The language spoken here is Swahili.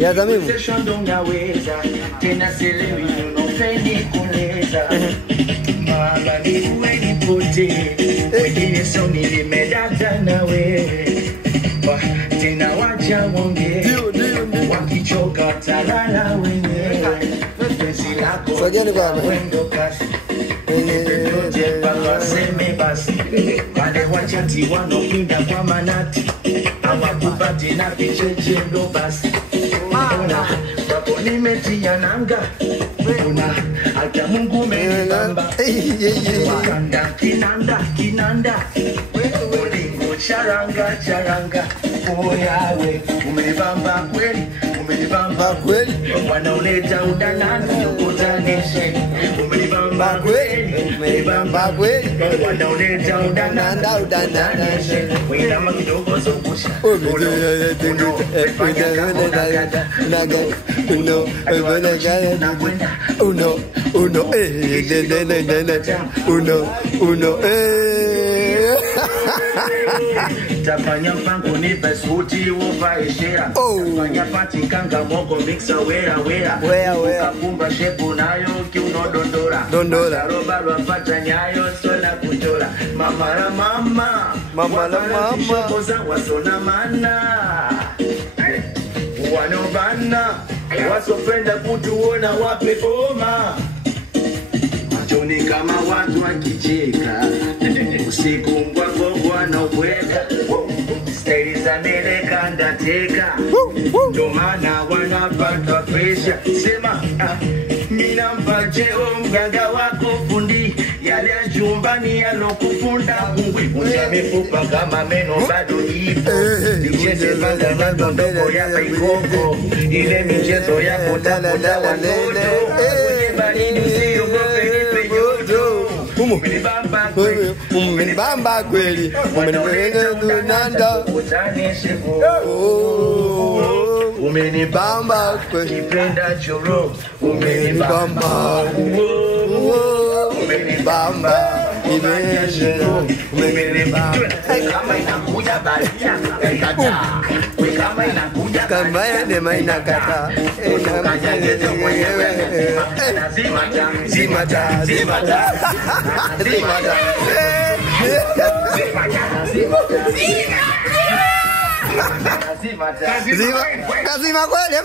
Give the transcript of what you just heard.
Ya también. Sogeni baba. Wale wachati wanopinda kwa manati hawakupati na kicheche ndo basi ona wapo nimetia nanga ona hata Mungu menibamba wakanda kinanda ulingo charanga oyawe umenibamba kweli wanaoleta udanani ukutanishe umenibamba kweli wanaoleta udanani wina kidogo zungusha Tafanya mpango nipe suti uvae shera Tafanya pati kanga moko mixa wera Ukakumba shepu nayo kiuno dondora Saroba lwafata nyayo sola kutola Mama la mama Shokoza wasona mana Wanobana Wasopenda kutuona wape oma Machoni kama watu wakicheka Usiku mkwako wanaobweka Staili za meleka ndateka Ndo maana wanapata presha Sema mina mpacheo mganga wako fundi Yale ya chumbani yalokufunda Unja mifupa kama meno bado ipo Nicheze banda ndoko ya paikoko Ile michezo ya kutakuta watoto Kwenye baridi usiyo gope nipe jojo Umenibamba kweli Umenibamba kweli Kipenda choro Umenibamba Kama inakuja balia Kama inema inakata Zimata Kazima kweli